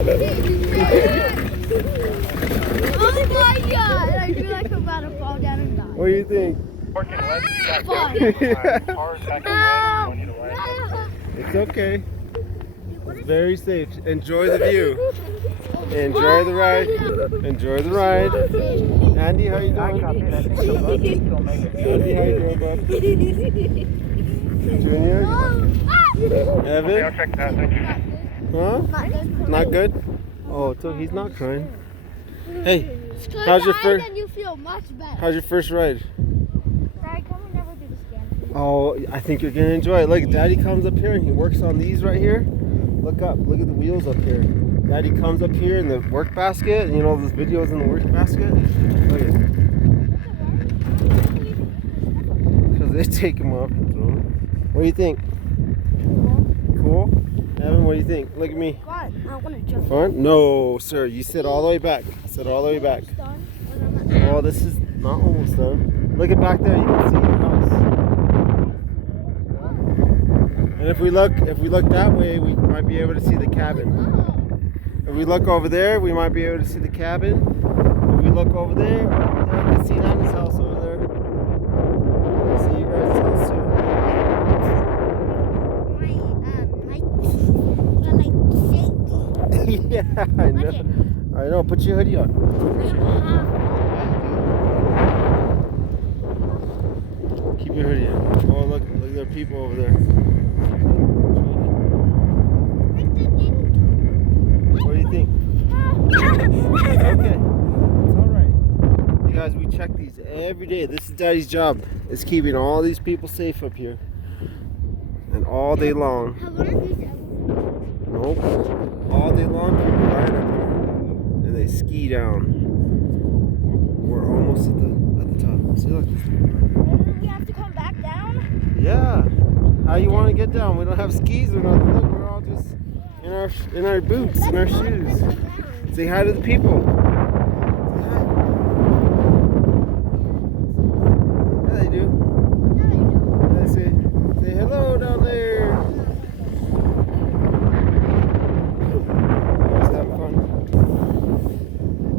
Oh my god! I feel like I'm about to fall down and die. What do you think? It's okay. It's very safe. Enjoy the view. Enjoy the ride. Enjoy the ride. Andy, how you doing? Andy, how you doing, bub? Junior? Evan? Huh? Not good? Oh, so he's not crying. Hey, how's your first? Then you feel much better. How's your first ride? Sorry, can we never do this again? Oh, I think you're gonna enjoy it. Look, Daddy comes up here and he works on these right here. Look up. Look at the wheels up here. Daddy comes up here in the work basket. You know those videos in the work basket? Look at it. Because they take him off and throw him. What do you think? Cool? Evan, what do you think? Look at me. God, I want to jump. Fun? No, sir. You sit all the way back. Sit all the way back. Oh, this is not almost done. Look at back there. You can see your house. And if we look that way, we might be able to see the cabin. If we look over there, we might be able to see the cabin. If we look over there, we can see Nana's house over there. We can see you guys' house too. Yeah, I know. I know. Put your hoodie on. Keep your hoodie on. Oh, look, there are people over there. What do you think? It's okay. It's all right. You guys, we check these every day. This is Daddy's job. It's keeping all these people safe up here. And all day long. Nope. All day long, people ride up here. And they ski down. We're almost at the top. See, look. We have to come back down? Yeah. How you want to get down? We don't have skis or nothing. Look, we're all just in our boots, in our shoes. Say hi to the people. Yeah, they do. Yeah, say hello down there. Just having fun.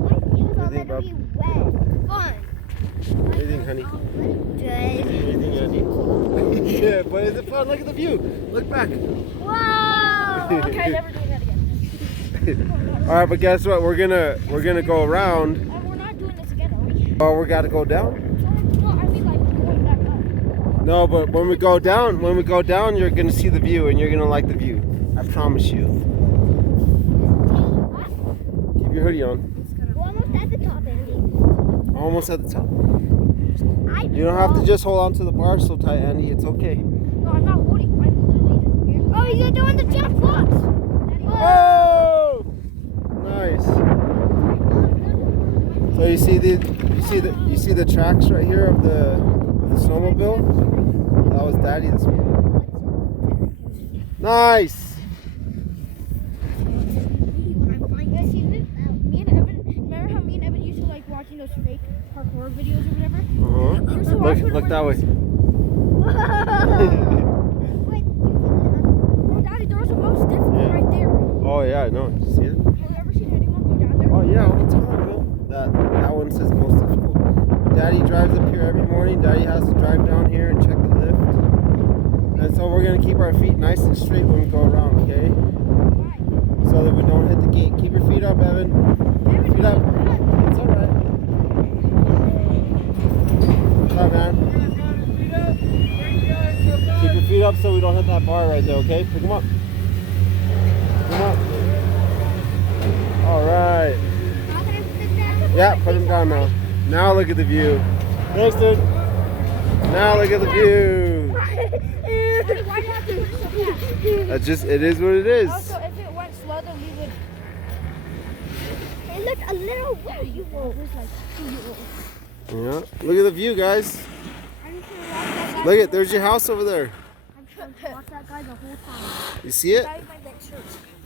What do you think, bub? Fun. What do you think, honey? What do you think, Andy? Yeah, but is it fun? Look at the view. Look back. Wow. Okay, never doing that again. All right, but guess what? We're gonna go around. We're not doing this again, are we? Oh, we gotta go down. No, I mean like going back up. No, but when we go down, you're gonna see the view, and you're gonna like the view. I promise you. Keep your hoodie on. We're almost at the top, Andy. Almost at the top. You don't have to just hold on to the bar so tight, Andy. It's okay. No, I'm not holding. I'm literally. Oh, you're doing the jump flips. Oh! Nice. So you see the tracks right here of the snowmobile? That was Daddy this morning. Nice. Remember how me and Evan used to like watching those fake parkour videos or whatever? Look that way. Daddy, there was a most difficult right there. Oh yeah, I know. See it? Have you ever seen anyone go down there? Oh yeah, all the time, Bill. That one says most difficult. Daddy drives up here every morning. Daddy has to drive down here and check the lift. And so we're gonna keep our feet nice and straight when we go around, okay? So that we don't hit the gate. Keep your feet up, Evan. Feet up. It's alright. What's up, man? Keep your feet up so we don't hit that bar right there, okay? Pick them up. Pick them up. Alright. Yeah, put them down now. Now look at the view. Thanks, dude. Now look at the view. That's just, it is what it is. Also, if it went slow, then we would. It looked a little where you were. Yeah. Look at the view, guys. Look at, there's your house over there. I'm trying to watch that guy the whole time. You see it?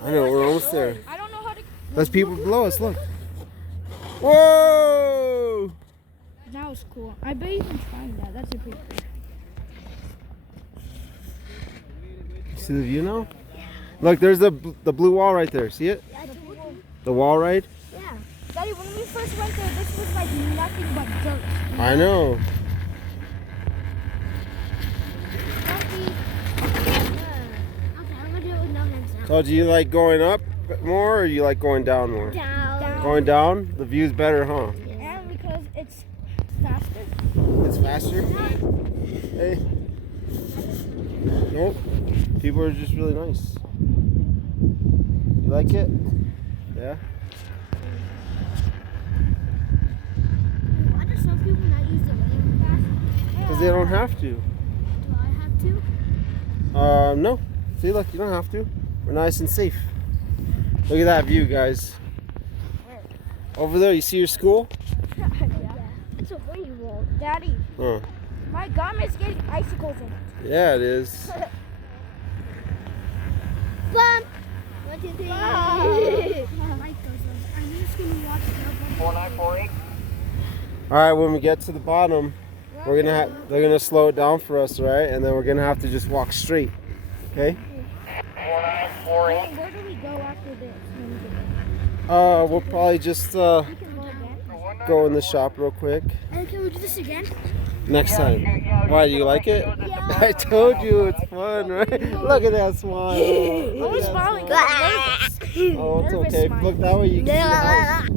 I know, we're almost there. I don't know how to. There's people below us, look. Whoa! That was cool. I bet you can find that. That's a pretty cool. See the view now? Look, there's the blue wall right there. See it? Yeah, the blue The wall ride? Yeah. Daddy, when we first went there, this was like nothing but dirt. I know. Okay, I'm gonna do it with no hands now. So do you like going up more or you like going down more? Down. Going down? The view's better, huh? And because it's faster. It's faster? Hey. Nope. People are just really nice. You like it? Yeah? Why do some people not use the lane pass? Because they don't have to. Do I have to? No. See, look, you don't have to. We're nice and safe. Look at that view, guys. Over there, you see your school? Yeah. It's a wave wall. Daddy, Huh. my garment's getting icicles in it. Yeah, it is. Bump! 1, 2, 3. I like those ones. I'm just gonna watch the 4948. All right, when we get to the bottom, they're gonna slow it down for us, all right? And then we're gonna have to just walk straight. Okay? 4948. Where do we go after this? We'll probably just We can go again. go in the shop real quick. And can we do this again? Next time. Why, do you like it? Yeah. I told you it's fun, right? Look at that smile. I Look was at that smiling smile. because Oh, it's nervous okay. smile. Look that way, you can see the house.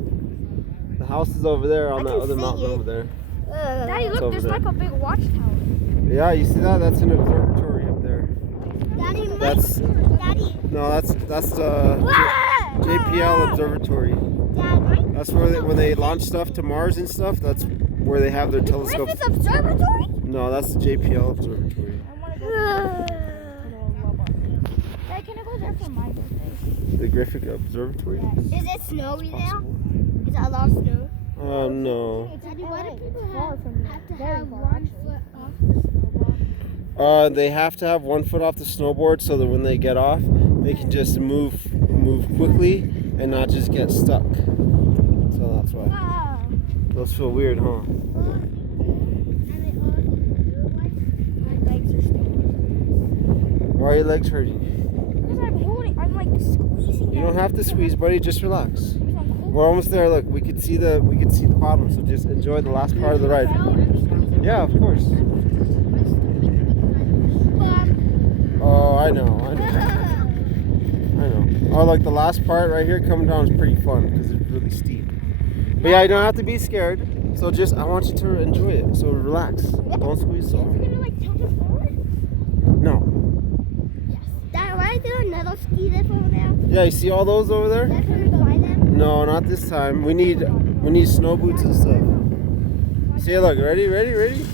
The house is over there on that other mountain over there. Daddy, It's look, over there's there. like a big watchtower. Yeah, you see that? That's an observatory up there. Daddy, That's Daddy. no, that's the JPL observatory. Dad, That's where when they launch stuff to Mars and stuff. That's where they have their telescopes. Griffith Observatory? No, that's the JPL observatory. I want to go there. Dad, can I go there for my birthday? The Griffith Observatory. Is it snowy now? Is it a lot of snow? No. Daddy, why do people have to have 1 foot off the snowball? They have to have 1 foot off the snowboard so that when they get off, they can just move quickly and not just get stuck. So that's why. Wow. Those feel weird, huh? My legs are still. Why are your legs hurting? Because I'm like squeezing. You don't have to squeeze, buddy. Just relax. them. We're almost there. Look, we could see the bottom. So just enjoy the last part of the ride. Yeah, of course. Oh, I know. Oh, like the last part right here coming down is pretty fun because it's really steep. But yeah, you don't have to be scared. So I want you to enjoy it. So relax. Don't squeeze so hard. No. Dad, why is there another ski lift over there? Yeah, you see all those over there? Dad, can we go by them? No, not this time. We need snow boots and stuff. See, look, ready? Oh, ready? Ready?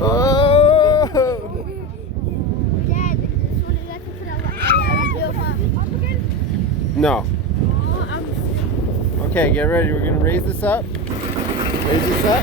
Oh! Dad, this one is actually put out. No. Okay, get ready. We're gonna raise this up. Raise this up.